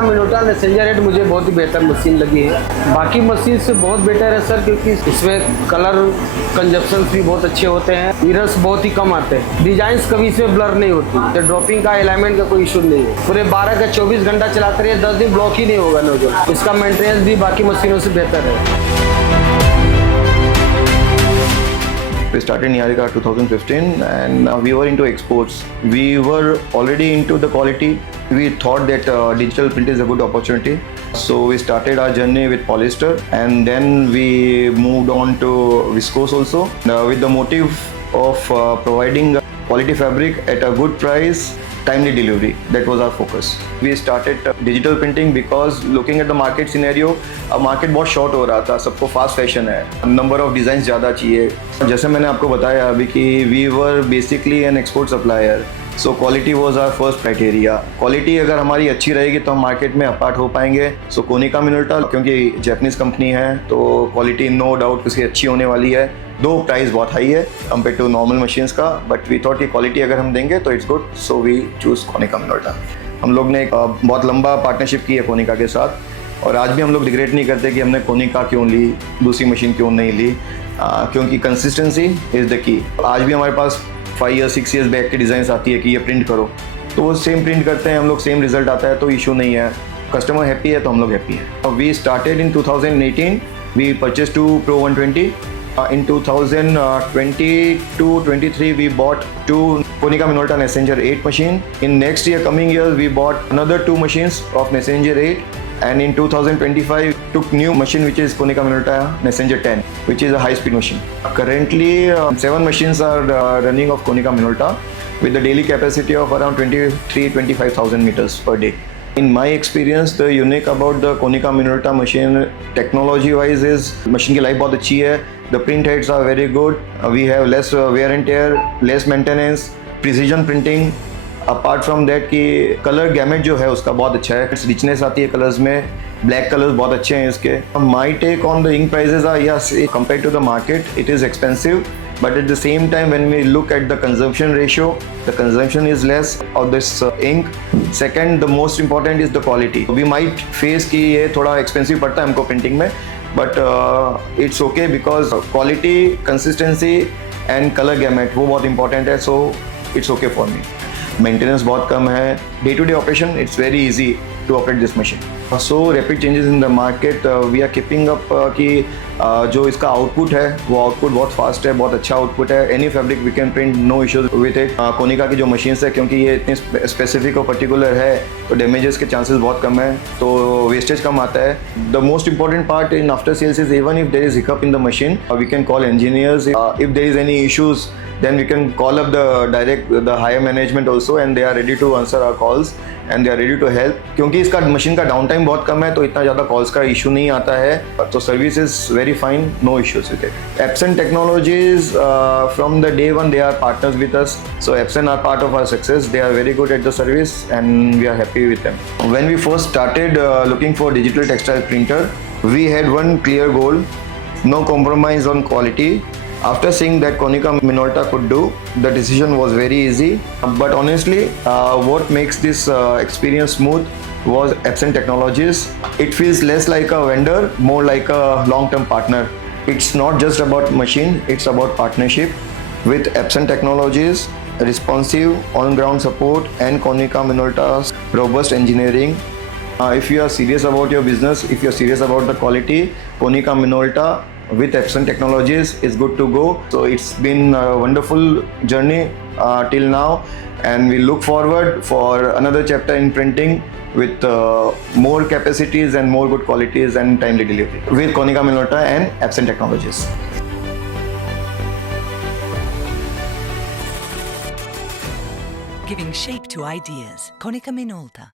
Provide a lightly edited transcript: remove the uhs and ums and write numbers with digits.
Konika मिनोटा messenger 8 मुझे बहुत ही बेहतर मशीन लगी है। बाकी मशीन से बहुत बेटर है सर, क्योंकि इसमें कलर कंजप्शन भी बहुत अच्छे होते हैं, इरर्स बहुत ही कम आते हैं, डिजाइन्स कभी इसमें ब्लर नहीं होती, तो ड्रॉपिंग का अलाइनमेंट का कोई इशू नहीं है। पूरे 12 का 24 घंटा चलाते रहिए, 10 दिन ब्लॉक ही नहीं होगा नोजल। इसका मेंटेनेंस भी बाकी मशीनों से बेहतर है। We started Niharika 2015 and we were into exports. We were already into the quality. We thought that digital print is a good opportunity. So we started our journey with polyester and then we moved on to viscose also with the motive of providing quality fabric at a good price, timely delivery. That was our focus. We started digital printing because looking at the market scenario, market बहुत short हो रहा था, सबको fast fashion है, number of design ज़्यादा चाहिए। जैसे मैंने आपको बताया अभी कि we were basically an export supplier, so quality was our first criteria. Quality अगर हमारी अच्छी रहेगी तो हम मार्केट में अपार्ट हो पाएंगे। सो कोनिका मिनोल्टा क्योंकि जैपनीज कंपनी है तो क्वालिटी नो डाउट उसकी अच्छी होने वाली है। दो प्राइस बहुत हाई है कंपेयर टू नॉर्मल मशीन्स का, बट वी थॉट कि क्वालिटी अगर हम देंगे तो it's good, so we choose Konica Minolta. हम लोग ने एक बहुत लंबा पार्टनरशिप की है कोनिका के साथ, और आज भी हम लोग रिग्रेट नहीं करते कि हमने कोनिका क्यों ली, दूसरी मशीन क्यों नहीं ली, क्योंकि कंसिस्टेंसी इज़ द की। आज भी हमारे पास 5 या 6 ईयर्स बैक की डिज़ाइंस आती है कि ये प्रिंट करो, तो वो सेम प्रिंट करते हैं हम लोग, सेम रिजल्ट आता है, तो इशू नहीं है। कस्टमर हैप्पी है तो हम लोग हैप्पी हैं। We started in 2018, we purchase two Pro 120। In 2022-23 we bought 2 Konica Minolta Messenger 8 machine. In next year, coming years, we bought another 2 machines of Messenger 8, and in 2025 took new machine which is Konica Minolta Messenger 10, which is a high speed machine. Currently 7 machines are running of Konica Minolta with the daily capacity of around 23-25,000 meters per day. In my experience, the unique about the Konica Minolta machine technology wise is machine की life बहुत अच्छी है, the print heads are very good, we have less wear and tear, less maintenance, precision printing. Apart from that कि colour gamete जो है उसका बहुत अच्छा है, रिचनेस आती है कलर्स में, ब्लैक कलर्स बहुत अच्छे हैं इसके। My take on the ink prices are yes compare to the market it is expensive, but at the same time when we look at the consumption ratio, the consumption is less of this ink. Second, the most important is the quality. We might face कि ये थोड़ा expensive पड़ता है हमको printing में, but it's okay because quality, consistency and color gamut वो बहुत important है, so it's okay for me. Maintenance बहुत कम है, day to day operation it's very easy to operate this machine. So rapid changes in the market, we are keeping up कि जो इसका output है वो आउटपुट बहुत फास्ट है, बहुत अच्छा आउटपुट है। Any fabric we can print, no issues with it. Konica की जो मशीन्स है क्योंकि ये इतनी स्पेसिफिक और पर्टिकुलर है तो डैमेजेस के चांसेस बहुत कम है, तो वेस्टेज कम आता है। The most important part in after sales is even if there is hiccup in the machine we can call engineers. If there is any issues then we can call up the higher management also and they are ready to answer our calls and they are ready to help. क्योंकि इसका machine का down time बहुत कम है तो इतना ज़्यादा calls का issue नहीं आता है, तो service is very fine, no issues with it. Epson Technologies from the day one they are partners with us, so Epson are part of our success. They are very good at the service and we are happy with them. When we first started looking for digital textile printer, we had one clear goal: no compromise on quality. After seeing that Konica Minolta could do, the decision was very easy. But honestly, what makes this experience smooth was Epson Technologies. It feels less like a vendor, more like a long-term partner. It's not just about machine, it's about partnership with Epson Technologies, responsive on-ground support, and Konica Minolta's robust engineering. If you are serious about your business, if you are serious about the quality, Konica Minolta with Epson Technologies is good to go. So it's been a wonderful journey till now, and we look forward for another chapter in printing with more capacities and more good qualities and timely delivery with Konica Minolta and Epson Technologies. Giving shape to ideas. Konica Minolta.